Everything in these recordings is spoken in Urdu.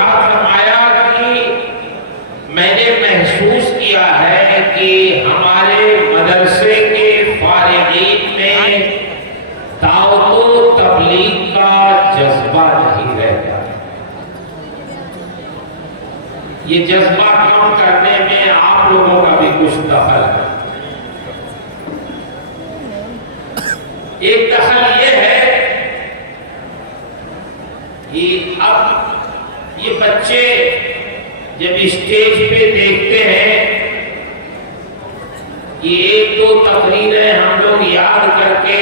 ارشاد فرمایا کہ میں نے محسوس کیا ہے کہ ہمارے مدرسے کے فارغین میں دعوت و تبلیغ کا جذبہ نہیں رہتا۔ یہ جذبہ کم کرنے میں آپ لوگوں کا بھی کچھ دخل ہے۔ ایک دخل یہ ہے کہ اب یہ بچے جب اسٹیج پہ دیکھتے ہیں کہ ایک دو تقریریں ہم لوگ یاد کر کے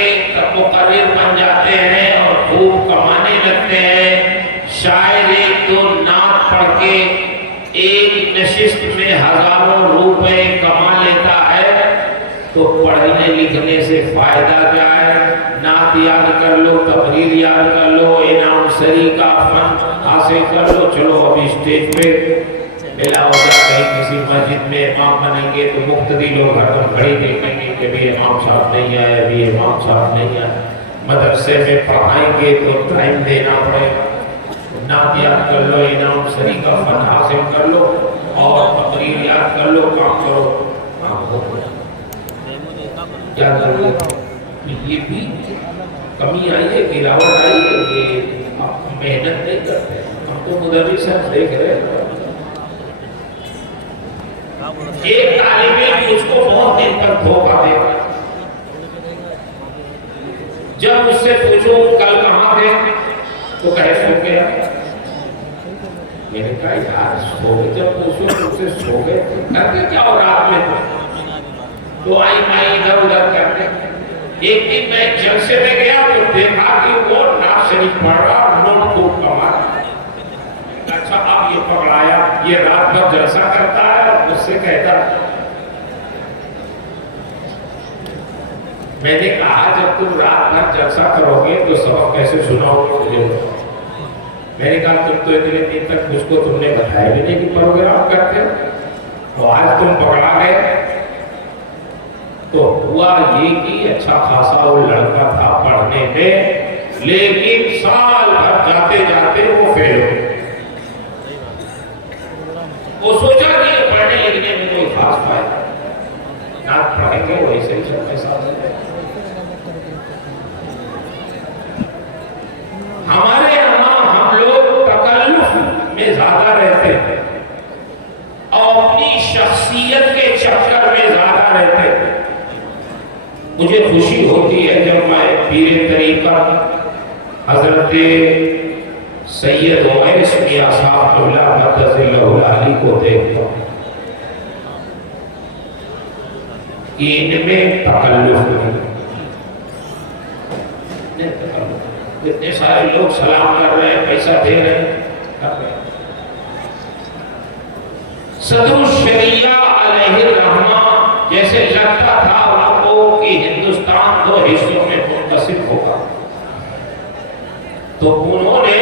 مقرر بن جاتے ہیں اور خوب کمانے لگتے ہیں، شاید ایک دو نعت پڑھ کے ایک نشست میں ہزاروں روپے کما لیتا ہے، تو پڑھنے لکھنے سے فائدہ کیا ہے؟ نعت یاد کر لو، تقریر یاد کر لو، انعام سری کا فن حاصل کر لو، چلو ابھی اسٹیج پہ بلا ہو جائے، کہیں کسی مسجد میں امام بنیں گے تو مقتدی لوگ ہر دم کھڑے دیکھیں گے کہ بھی امام صاحب نہیں آئے، ابھی امام صاحب نہیں آئے۔ مدرسے میں پڑھائیں گے تو ٹائم دینا پڑے گا، نعت یاد کر لو، انعام سری کا فن حاصل کر لو اور تقریر یاد کر لو، کام کرو، کام ہو گیا۔ کیا کر لیں؟ یہ بھی کمی آئی ہے، گراوٹ آئی ہے، یہ محنت نہیں کرتے۔ ہم تو مدرس صاحب دیکھ رہے ہیں، ایک طالب علم اس کو بہت دن تک دھوکہ دے گا۔ جب اس سے پوچھو کل کہاں تھے تو کہے سو گیا۔ میں نے کہا یار سو گئے، جب پوچھو تم سے سو گئے کرتے کیا ہو رات میں تو آئی مائی ادھر ادھر کرتے۔ ایک دن میں جلسے میں گیا تو دیکھا کہ وہ نعت شریف پڑھ رہا اور نوٹ بک کما رہا۔ اچھا اب یہ پکڑایا، یہ رات بھر جلسہ کرتا ہے اور مجھ سے کہتا ہے۔ میں نے کہا جب تم رات بھر جلسہ کرو گے تو سبق کیسے سناؤ گے؟ میں نے کہا تم تو اتنے دن تک مجھ کو تم نے بتایا بھی نہیں کہ پروگرام کرتے ہو، تو آج تم پکڑا گئے۔ تو ہوا یہ کہ اچھا خاصا وہ لڑکا تھا پڑھنے میں، لیکن سال بھر جاتے جاتے وہ فیل ہو گیا۔ وہ سوچا کہ یہ پڑھنے لکھنے میں کوئی خاص فائدہ، نعت پڑھیں گے ویسے ہی چلتے ساتھ۔ ہمارے یہاں ہم لوگ تکلف میں زیادہ رہتے ہیں اور اپنی شخصیت کے چکر میں زیادہ رہتے ہیں۔ مجھے خوشی ہوتی ہے جب میں پیر طریقہ حضرت سید اویس میاں صاحب قدس اللہ العالی کو دیکھتا ہوں کہ ان میں تکلف نہیں۔ اتنے سارے لوگ سلام کر رہے ہیں، پیسہ دے رہے ہیں۔ صدر الشریعہ علیہ الرحمہ جیسے لگتا تھا ان کو کہ ہندوستان دو حصوں میں منقسم ہوگا، تو انہوں نے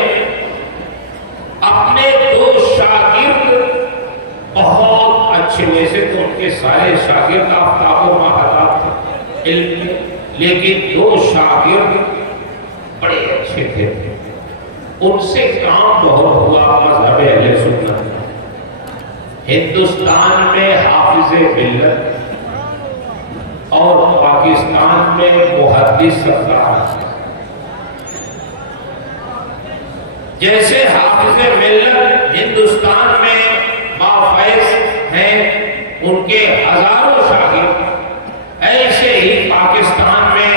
اپنے دو شاگرد بہت اچھے، ویسے تو ان کے سارے شاگرد آفتاب و مہارات تھے علم میں، لیکن دو شاگرد بڑے اچھے تھے، ان سے کام بہت ہوا مذہب اہل سنت۔ ہندوستان میں حافظ ملت اور پاکستان میں محدث سردار، جیسے حافظ ملت ہندوستان میں بافیض ہیں، ان کے ہزاروں شاگرد، ایسے ہی پاکستان میں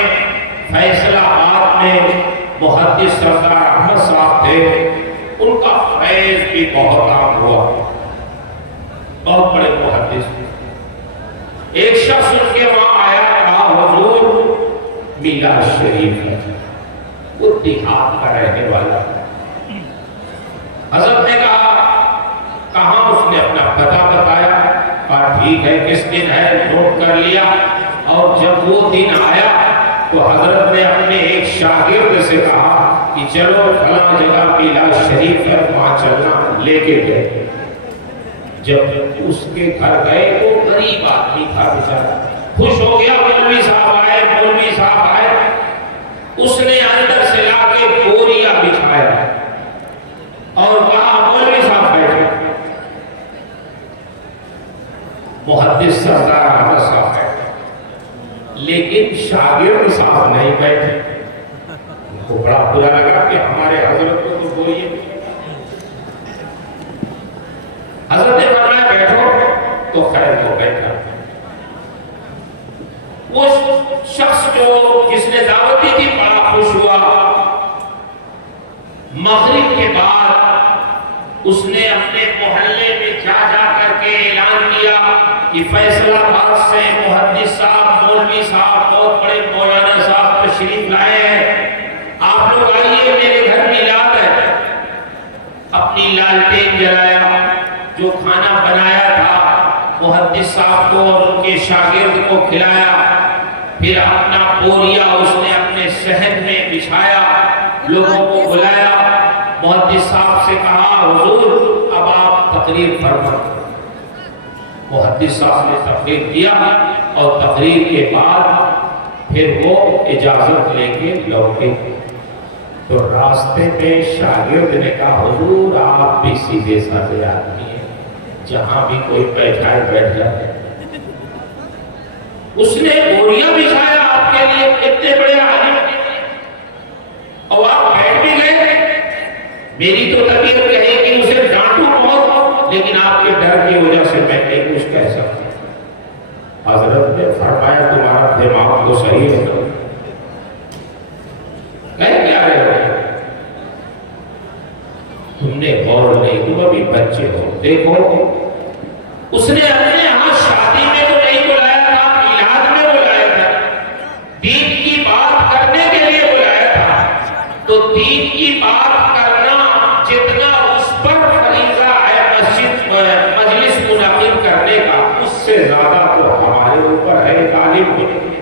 فیصل آباد میں محدث سردار احمد صاحب تھے، ان کا فیض بھی بہت عام ہوا، بہت بڑے محدث تھے۔ ایک شخص ان کے وہاں آیا، کہا حضور میلاد شریف ہے، وہ دیہات کا رہنے والا ہے۔ حضرت نے کہا کہاں؟ اس نے اپنا پتہ بتایا، کہا ٹھیک ہے کس دن ہے، نوٹ کر لیا۔ اور جب وہ دن آیا تو حضرت نے اپنے ایک شاگرد سے کہا کہ چلو فلاں جگہ میلاد شریف ہے، وہاں چلنا، لے کے گئے۔ جب اس کے گھر گئے وہ غریب آدمی تھا بیچارہ، خوش ہو گیا، مولوی صاحب آئے، مولوی صاحب آئے۔ اس نے اندر سے لا کے بوریا بچھایا اور کہا مولوی صاحب محدث سردار احمد صاحب بیٹھے، لیکن شاگرد صاحب نہیں بیٹھے. وہ بڑا برا لگا کہ ہمارے حضرت کو تو بولیے. حضرت نے فرمایا بیٹھو، تو خیر کو بیٹھا. وہ شخص جو جس نے دعوت دی تھی بڑا خوش ہوا. مغرب کے بعد اس نے اپنے محلے میں جا کر کے اعلان کیا کہ فیصل آباد سے محدث صاحب، مولوی صاحب، بہت بڑے مولانا صاحب تشریف لائے ہیں، آپ لوگ آئیے، میرے گھر میلاد ہے. اپنی لالٹین جلایا، جو کھانا بنایا تھا محدث صاحب کو اور ان کے شاگرد کو کھلایا. پھر اپنا بوریا اس نے اپنے صحن میں بچھایا، لوگوں کو بلایا. محدث صاحب سے کہا حضور اب آپ تقریر فرمائیں. محدث صاحب نے تقریر کیا اور تقریر کے بعد پھر وہ اجازت لے کے لوٹے. تو راستے میں شاگرد نے کہا حضور آپ بھی سیدھے سادے آدمی ہیں، جہاں بھی کوئی بیٹھائے بیٹھ جاتے. اس نے بوریا بچھایا آپ کے لیے، اتنے بڑے عالم کے لیے، اور آپ بیٹھ بھی گئے. میری تو طبیعت کہے کہ اسے ڈانٹوں بہت، لیکن آپ کے ڈر کی وجہ سے میں نہیں کچھ کہہ سکتا. حضرت نے فرمایا تمہارا دماغ تو صحیح ہے، کہہ کیا رہے ہو؟ تم نے غور نہیں، تم ابھی بچے ہو. دیکھو اس نے اپنے یہاں شادی میں تو نہیں بلایا تھا، میلاد میں بلایا تھا، دین کی بات کرنے کے لیے بلایا تھا. تو دین کی بات کرنا جتنا اس پر فریضہ ہے مجلس منعقد کرنے کا، اس سے زیادہ تو ہمارے اوپر ہے عالم ہونے کے.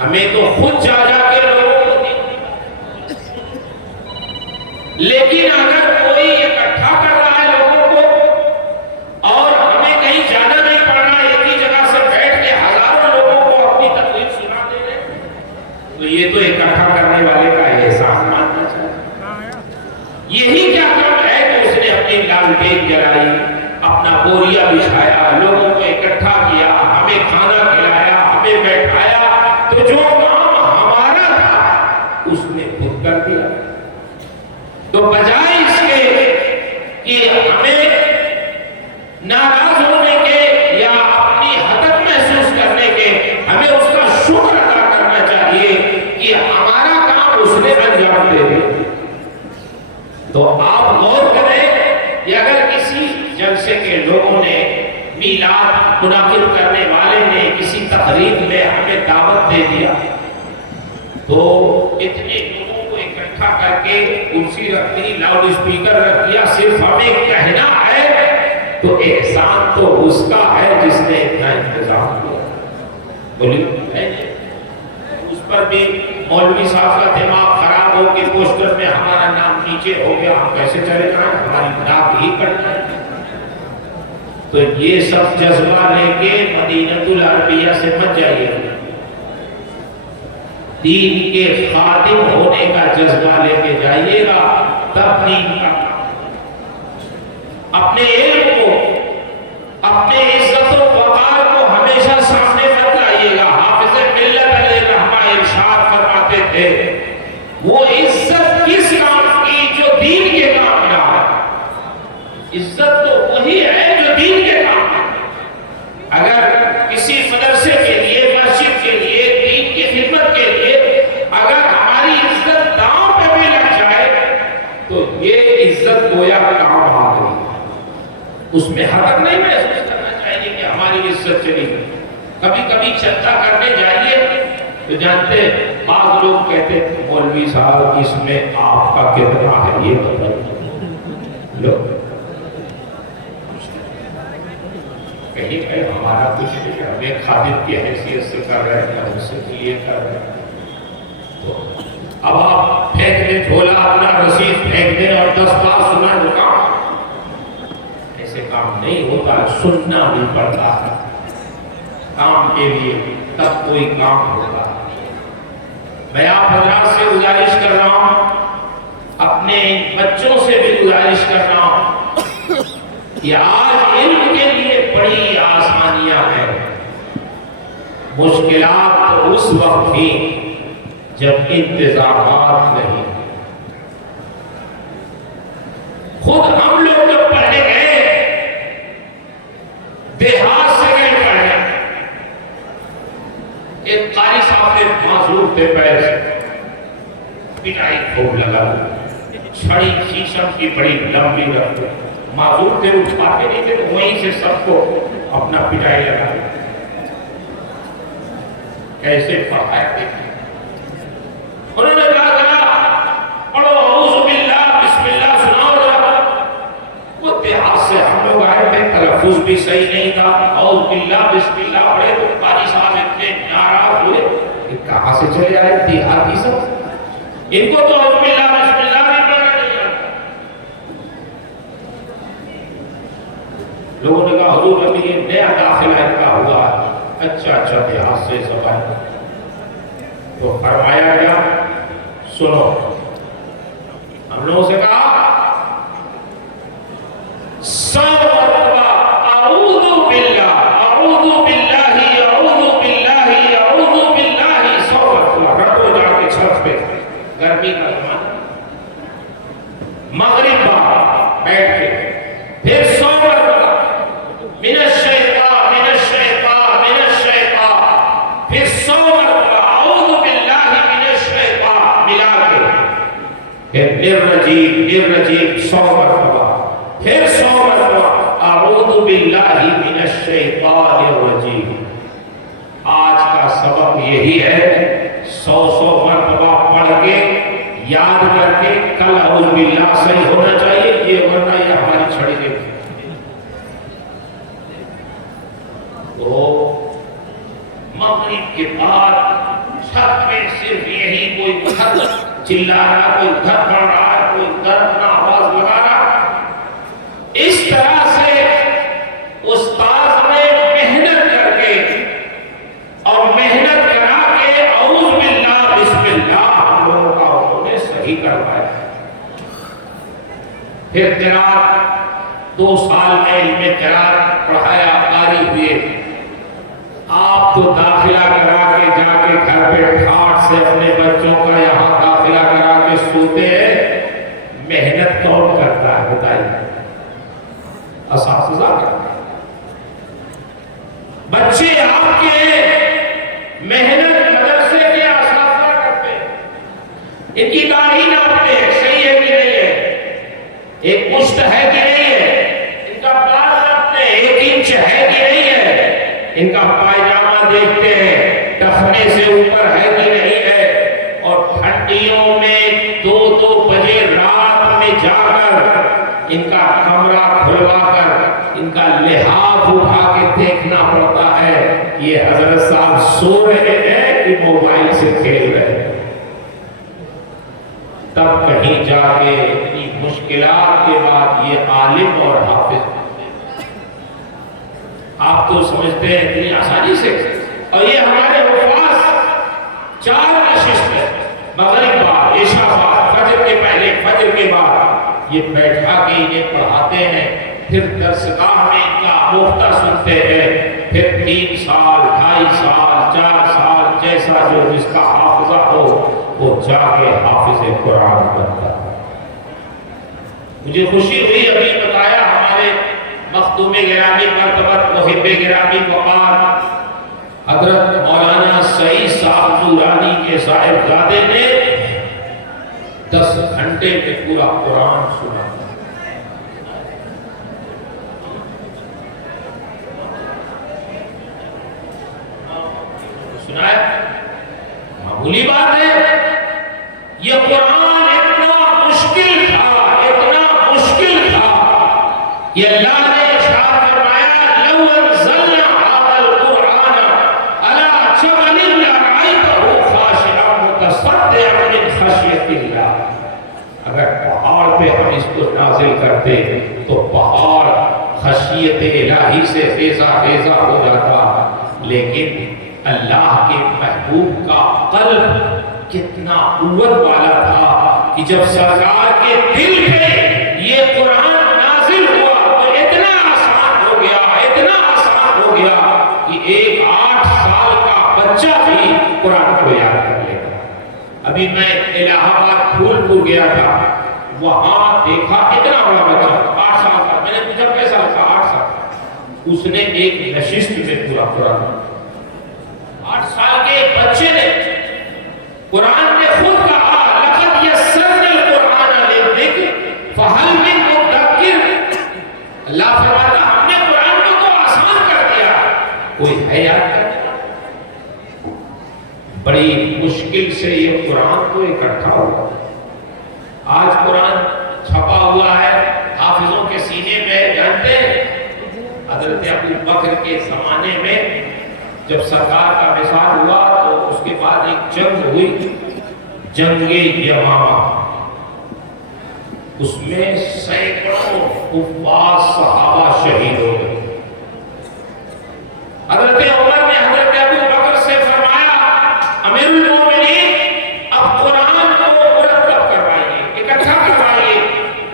ہمیں تو خود جا کے لوگوں کو دین. لیکن اگر کوئی اکٹھا کر رہا ہے لوگوں کو اور ہمیں کہیں جانا نہیں پڑنا، ایک ہی جگہ سے بیٹھ کے ہزاروں لوگوں کو اپنی تقریر سنا دے رہے، تو یہ تو اکٹھا کرنے والے کا احسان ماننا چاہیے. یہی کیا کام ہے کہ اس نے اپنی لالٹین جلائی، اپنا بوریا بچھایا، لوگوں کو اکٹھا کیا، ہمیں کھانا کھلایا، ہمیں بیٹھایا. تو جو کام ہمارا تھا اس نے خود کر دیا. تو بجائے اس کے کہ ہمیں ناراض ہونے کے یا اپنی حدت محسوس کرنے کے، ہمیں اس کا شکر ادا کرنا چاہیے کہ ہمارا کام اس نے انجام دے دیا. تو آپ غور کریں کہ اگر کسی جلسے کے لوگوں نے، میلاد منعقد کرنے والے نے کسی تقریب میں ہمیں دعوت دے دیا، تو اتنے لوگوں کو اکٹھا کر کے کرسی رکھ دی، لاؤڈ اسپیکر رکھ دیا، صرف ہمیں کہنا ہے، تو احسان تو اس کا ہے جس نے اتنا انتظام کیا. بولیے اس پر بھی مولوی صاحب کا دماغ خراب ہو کے پوسٹر میں ہمارا نام نیچے ہو گیا، ہم کیسے چلے جائیں، ہماری ناک ہی کٹ جائے. تو یہ سب جذبہ لے کے مدینہ العربیہ سے مت جائیے. دین کے خادم ہونے کا جذبہ لے کے جائیے گا، تب دین کا. اپنے علم کو، اپنے عزت و وقار کو ہمیشہ سامنے مت لائیے گا. حافظ ملت علیہ رحمہ ارشاد فرماتے تھے وہ عزت کس کام کی جو دین کے کام میں آئے. عزت تو وہی ہے جو دین کے کام میں. اگر کسی مدرسے کے لیے، مسجد کے لیے، دین کی خدمت کے لیے اگر ہماری عزت داؤں پہ بھی لگ جائے تو یہ عزت گویا کام آ گئی. اس میں حرج نہیں محسوس کرنا چاہیے کہ ہماری عزت چلی گئی. کبھی کبھی چندہ کرنے جائیے تو جانتے بعض لوگ کہتے ہیں مولوی صاحب اس میں آپ کا کتنا ہے یہ بتائیے. لوگ کہیں کہ ہمارا کچھ نہیں ہے، ہمیں خادم کی حیثیت سے کر رہے ہیں، ہم اس سے لیے کر رہے ہیں. تو اب آپ پھینک دیں جھولا، اپنا رسید پھینک دیں اور 10 بار سنا جو کام، ایسے کام نہیں ہوتا. سننا بھی پڑتا ہے کام کے لیے، تب کوئی کام ہوتا. میں آپ حضرات سے گزارش کر رہا ہوں، اپنے بچوں سے بھی گزارش کر رہا ہوں کہ آج علم کے لیے بڑی آسانیاں ہیں. مشکلات تو اس وقت تھی جب انتظامات نہیں. خود ہم لوگ جب پڑھنے گئے دیہات سے گئے پڑھنے, ایک قاری صاحب نے معذور تھے پیر سے, پٹائی خوب لگا, چھڑی شیشم کی بڑی لمبی رکھتے, معذور تھے اٹھاتے نہیں تھے, وہیں سے سب کو اپنا پٹائی لگا. کیسے پڑھایا دیکھیں, انہوں نے کہا پڑھو اعوذ باللہ بسم اللہ سناؤ ذرا. وہ دیہات سے ہم لوگ آئے تھے, تلفظ بھی صحیح نہیں تھا, اعوذ باللہ بسم اللہ پڑھے تو قاری صاحب اتنے ناراض ہوئے کہ کہاں سے چلے آئے دیہاتی سب, ان کو تو اعوذ باللہ بسم اللہ نہیں پڑھنا نہیں آتا. لوگوں نے کہا حضور ابھی یہ نیا داخلہ ان کا ہوا ہے. اچھا دیہات سے سب آئے. تو فرمایا گیا سنو, ہم لوگوں سے کہا 100 مرتبہ اعوذ باللہ اعوذ باللہ اعوذ باللہ اعوذ باللہ 100 مرتبہ رٹو جا کے چھت پہ, گرمی کا زمانہ, مغرب بعد بیٹھ کے پھر 100 مرتبہ من الشیطان من الشیطان من الشیطان, پھر 100 مرتبہ اعوذ باللہ من الشیطان ملا کے, پھر نرجیم 100 مرتبہ, پھر 100 مرتبہ اعوذ باللہ من الشیطان الرجیم. آج کا سبق یہی ہے, 100 مرتبہ پڑھ کے یاد کر کے کل اعوذ باللہ صحیح ہونا چاہیے, یہ ورنہ یہ ہماری چھڑی دے. تو مغرب کے بعد چھت میں صرف یہی کوئی ادھر چلا رہا, کوئی ادھر پڑھ رہا ہے, کوئی ادھر اپنا آواز لگا رہا. اس طرح سے استاد نے محنت کر کے اور محنت کرا کے اعوذ باللہ بسم اللہ ہم لوگوں کا انہوں نے صحیح کروایا. پھر قرات 2 سال میں علم قرات پڑھایا, قاری ہوئے. آپ تو داخلہ کرا کے جا کے گھر پہ ٹھاٹ سے اپنے بچوں کا یہاں داخلہ کرا کے سوتے ہیں, محنت کون کرتا ہے بتائیے؟ اساتذہ کرتے ہیں. بچے آپ کے محنت مدرسے کے اساتذہ کرتے ہیں, ان کی داڑھی ناپتے ہیں صحیح ہے کہ نہیں ہے, ایک مشت ہے کہ نہیں ہے, ان کا بال ناپتے ہیں 1 انچ ہے کہ نہیں ہے, ان کا پائجامہ دیکھتے ہیں ٹخنے سے اوپر ہے کہ نہیں ہے, اور ٹھنڈیوں میں 2 بجے رات میں جا کر ان کا کمرہ کھلوا کر ان کا لحاظ اٹھا کے دیکھنا پڑتا ہے یہ حضرت صاحب سو رہے ہیں کہ موبائل سے کھیل رہے ہیں. تب کہیں جا کے اتنی مشکلات کے بعد یہ عالم اور حافظ. آپ تو سمجھتے ہیں اتنی آسانی سے, اور یہ ہمارے حفاظ 4 نشست ہے, مغرب بعد, عشاء بعد, فجر کے پہلے, فجر کے بعد, یہ بیٹھا کے انہیں پڑھاتے ہیں. پھر درسگاہ میں ان کا مفتہ سنتے ہیں. پھر 3 سال 2.5 سال 4 سال جیسا جو جس کا حافظہ ہو وہ جا کے حافظ قرآن بنتا. مجھے خوشی ہوئی, ابھی بتایا ہمارے مخدوم گرامی مرتبت محب گرامی وقار حضرت مولانا سعید صاحب نورانی کے صاحبزادے نے 10 گھنٹے میں پورا قرآن سنا. سنایا معمولی بات ہے, یہ قرآن اتنا مشکل تھا, اتنا مشکل تھا, یہ اللہ نے ارشاد فرمایا لو انزلنا هذا القرآن على جبل لرأيته خاشعا متصدعا من خشية الله. اگر پہاڑ پہ ہم اس کو نازل کرتے تو پہاڑ خشیت الہی سے خیزہ خیزہ ہو جاتا. لیکن اللہ کے محبوب کا قلب کتنا قوت والا تھا کہ جب سرکار کے دل پہ یہ قرآن نازل ہوا تو اتنا آسان ہو گیا, اتنا آسان الہ آباد پھولپور گیا تھا، وہاں دیکھا اتنا بڑا بچہ 8 سال کا، میں نے پوچھا کیسا تھا؟ 8 سال، اس نے ایک نشست میں پورا قرآن، 8 سال کے ایک بچے نے قرآن نے خود کہا لقد یسرنا القرآن للذکر فہل من مدکر، اللہ فرماتا ہم نے قرآن کو تو آسان کر دیا، کوئی ہے یاد کرنے؟ بڑی مشکل سے یہ قرآن کو اکٹھا ہوا، آج قرآن چھپا ہوا ہے حافظوں کے سینے میں، جانتے ہیں حضرت ابو بکر کے زمانے میں جب سرکار کا وصال ہوا تو اس کے بعد ایک جنگ ہوئی، جنگ یمامہ، اس میں سینکڑوں حفاظ صحابہ شہید ہو گئے۔ حضرت عمر نے حضرت ابو بکر سے فرمایا امیر المومنین اب قرآن کو مرتب کروائیے، اکٹھا کروائیے،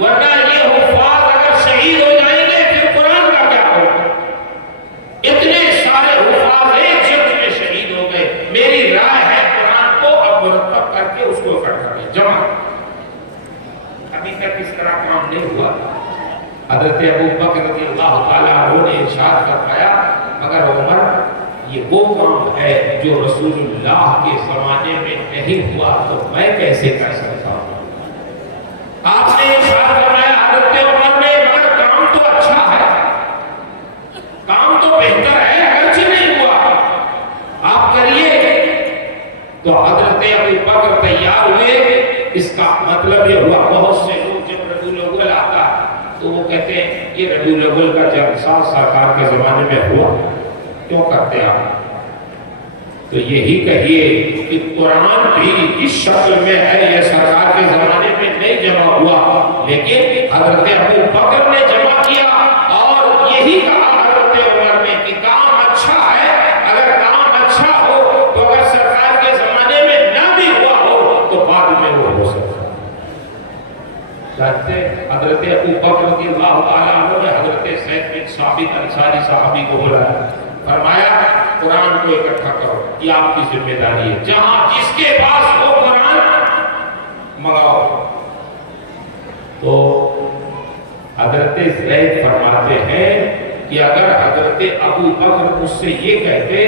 ورنہ یہ حفاظ اگر شہید ہو جائیں گے پھر قرآن کا کیا ہوگا؟ اتنے سارے حفاظ ایک جنگ میں شہید ہو گئے، میری رائے ہے قرآن کو اب مرتب کر کے اس کو اکٹھا کریں، جمع۔ ابھی تک اس طرح کام نہیں ہوا۔ حضرت ابو بکر رضی اللہ تعالیٰ عنہ نے ارشاد فرمایا مگر عمر یہ وہ کام ہے جو رسول اللہ کے زمانے میں نہیں ہوا تو میں کیسے کر سکتا ہوں؟ آپ نے ارشاد فرمایا حضرت عمر نے مگر کام تو اچھا ہے، کام تو بہتر ہے، اگرچہ نہیں ہوا، آپ کریے۔ تو حضرت ابو بکر تیار ہوئے۔ اس کا مطلب یہ ہوا بہت سے لوگ جب ربیع الاول آتا تو وہ کہتے ہیں یہ ربیع الاول کا جلسہ سرکار کے زمانے میں ہوا، کیوں کرتے آپ؟ تو یہی کہیے کہ قرآن بھی اس شکل میں ہے، یہ سرکار کے زمانے میں نہیں جمع ہوا، لیکن حضرت ابو بکر نے جمع کیا اور یہی کہا حضرت عمر نے کہ کام اچھا ہے، اگر کام اچھا ہو تو اگر سرکار کے زمانے میں نہ بھی ہوا ہو تو بعد میں وہ ہو سکتا ہے۔ جانتے حضرت ابو بکر رضی اللہ تعالیٰ عنہ نے حضرت زید بن ثابت انصاری صحابی کو بلایا، فرمایا قرآن کو اکٹھا کرو، یہ آپ کی ذمہ داری ہے، جہاں جس کے پاس وہ قرآن منگاؤ۔ تو حضرت زید فرماتے ہیں کہ اگر حضرت ابو بکر مجھ سے یہ کہتے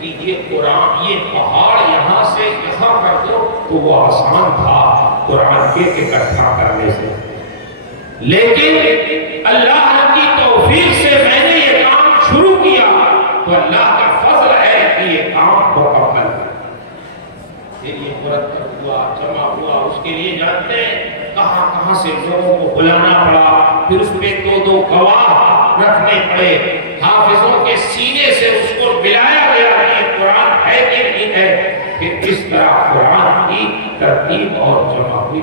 کہ یہ قرآن یہ پہاڑ یہاں سے یہاں کر دو تو وہ آسان تھا قرآن کے اکٹھا کرنے سے، لیکن اللہ کی توفیق سے میں نے یہ کام شروع کیا تو اللہ کا فضل ہے کہ یہ کام مکمل ہے۔ پھر یہ مرتب ہوا، جمع ہوا، اس کے لیے جانتے ہیں کہاں کہاں سے لوگوں کو بلانا پڑا، پھر اس پہ 2 گواہ رکھنے پڑے، حافظوں کے سینے سے اس کو ملایا گیا کہ یہ قرآن ہے کہ نہیں ہے، پھر اس طرح قرآن کی ترتیب اور جمع ہوئی۔